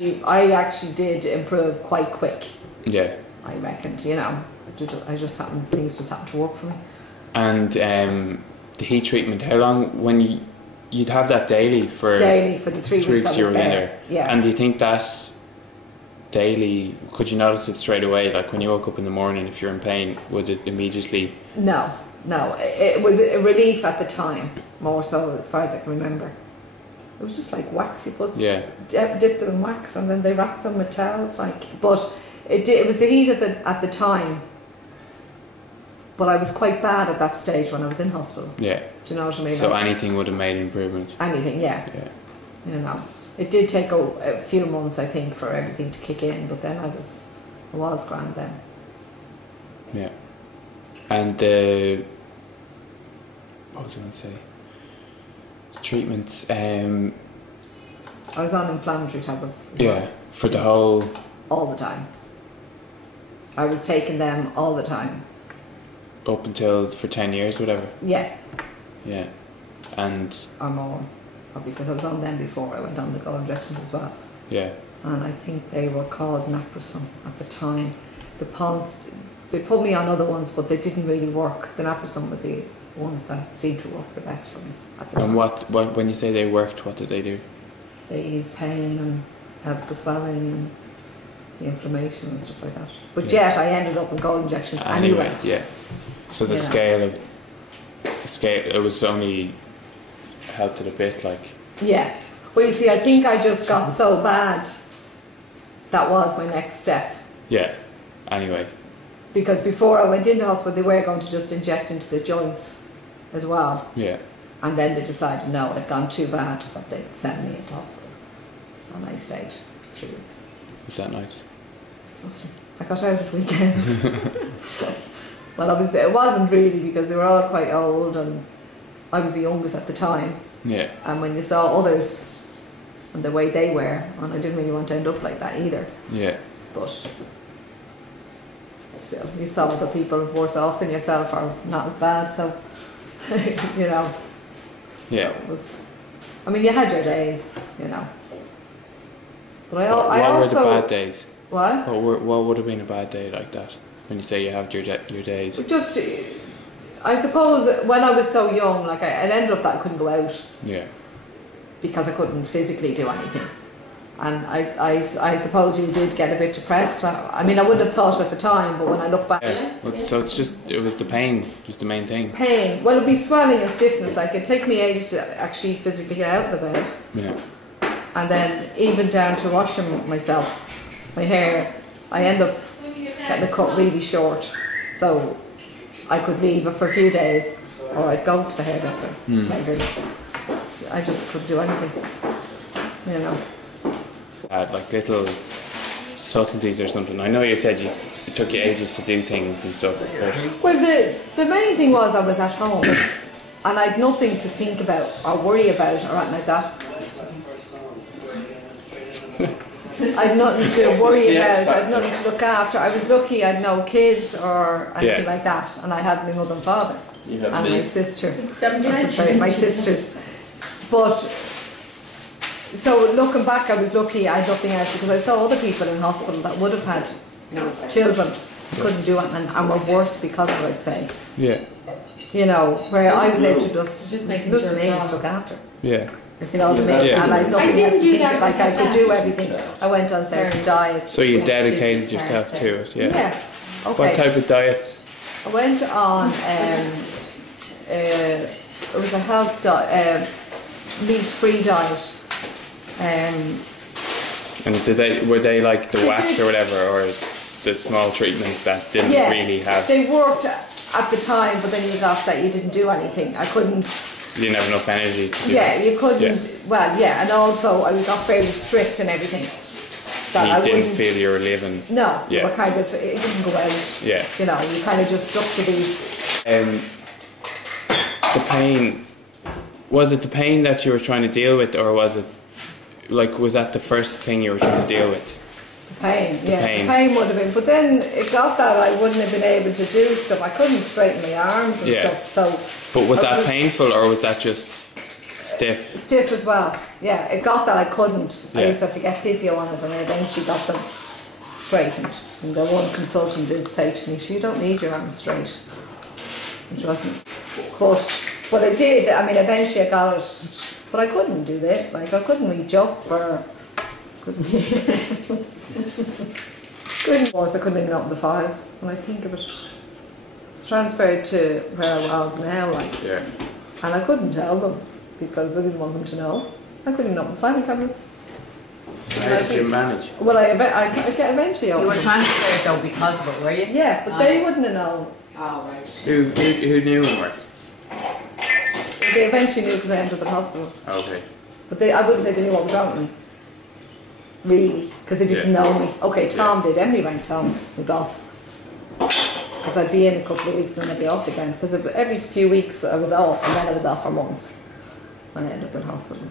I actually did improve quite quick. Yeah. I reckoned, you know, things just happened to work for me. And the heat treatment, how long, when you'd have that daily for the 3 weeks I was you were in there. Yeah. And do you think that daily, could you notice it straight away? Like when you woke up in the morning, if you're in pain, would it immediately? No. It was a relief at the time, more so as far as I can remember. It was just like wax. You put dip them in wax, and then they wrap them with towels. But it was the heat at the time. But I was quite bad at that stage when I was in hospital. Yeah. Do you know what I mean? So anything would have made an improvement. Anything, yeah. Yeah. You know, it did take a few months, I think, for everything to kick in. But then I was grand then. Yeah. And what was I going to say? Treatments. I was on inflammatory tablets. For the whole. All the time. I was taking them all the time. Up until for 10 years, whatever. Yeah. Yeah. And. Or more, probably because I was on them before I went on the gall injections as well. Yeah. And I think they were called naproxen at the time. The Pons, they put me on other ones, but they didn't really work. The naproxen were the ones that seemed to work the best for me at the time. And what when you say they worked, what did they do? They ease pain and help the swelling and the inflammation and stuff like that. But yet I ended up in gall injections anyway. Yeah. So the scale, it was only helped it a bit, like. Yeah. Well, you see, I think I just got so bad. That was my next step. Yeah. Anyway. Because before I went into hospital, they were going to just inject into the joints as well. Yeah. And then they decided no, it had gone too bad that they'd send me into hospital. And I stayed for 3 weeks. Was that nice? It was lovely. I got out at weekends. Well, it wasn't really, because they were all quite old and I was the youngest at the time. Yeah. And when you saw others and the way they were, and I didn't really want to end up like that either. Yeah. But still, you saw other people worse off than yourself or not as bad, so you know. Yeah. So it was, I mean, you had your days, you know. But I what also. What were the bad days? What? What would have been a bad day like that? When you say you have your days. Just, I suppose when I was so young, like I ended up that I couldn't go out. Yeah. Because I couldn't physically do anything. And I suppose you did get a bit depressed. I mean, I wouldn't have thought at the time, but when I look back. Yeah. So it was the pain, was the main thing. Pain. Well, it'd be swelling and stiffness. Like, it'd take me ages to actually physically get out of the bed. Yeah. And then even down to washing myself, my hair, I end up getting it cut really short. So I could leave it for a few days, or I'd go to the hairdresser. Maybe. I just couldn't do anything, you know. Like little subtleties or something. I know you said it took you ages to do things and stuff. But well, the main thing was I was at home and I'd nothing to think about or worry about or anything like that. I'd nothing to worry about, I'd nothing to look after. I was lucky I'd no kids or anything like that, and I had my mother and father and my sister. Sorry, my sisters. But so looking back, I was lucky I had nothing else, because I saw other people in hospital that would have had children, couldn't do it, and were worse because of it, I'd say. Yeah. You know, where I was able to just me to look after. Yeah. If you know what I mean. Yeah. And I had nothing else to think of, like I could do everything. I went on certain diets. So you dedicated yourself to it, yeah. Yeah. Okay. What type of diets? I went on it was a health diet, meat-free diet. And were they like the wax or whatever, or the small treatments that didn't really have? They worked at the time, but then you got that you didn't do anything. I couldn't. You didn't have enough energy to do that. You couldn't. Yeah. Well, yeah, and also I got very strict and everything. That you didn't feel you were living. No, you were kind of. It didn't go out. Yeah. You know, you kind of just stuck to these. The pain. Was it the pain that you were trying to deal with, or was that the first thing you were trying to deal with? The pain, yeah. The pain would have been, but then it got that I wouldn't have been able to do stuff. I couldn't straighten my arms and stuff. So. But was that painful, or was that just stiff. Stiff as well. Yeah, it got that I couldn't. Yeah. I used to have to get physio on it, and I eventually got them straightened. And the one consultant did say to me, "You don't need your arms straight," which wasn't. But I did. I mean, eventually I got it, but I couldn't do that. Like I couldn't reach up or couldn't. Couldn't. Worse, I couldn't even open the files. When I think of it, it's transferred to where I was now. Like. Yeah. And I couldn't tell them because I didn't want them to know. I couldn't open the filing cabinets. How did you manage? Well, I get eventually open. You were transferred though because of it, were you? Yeah, but they wouldn't have known. Oh, right. Who knew him? Or? They eventually knew because I ended up in hospital. Okay. But I wouldn't say they knew what was wrong with me. Really, because they didn't know me. Okay, Tom did. Emily rang Tom, my boss. Because I'd be in a couple of weeks and then I'd be off again. Because every few weeks I was off and then I was off for months. And I ended up in hospital.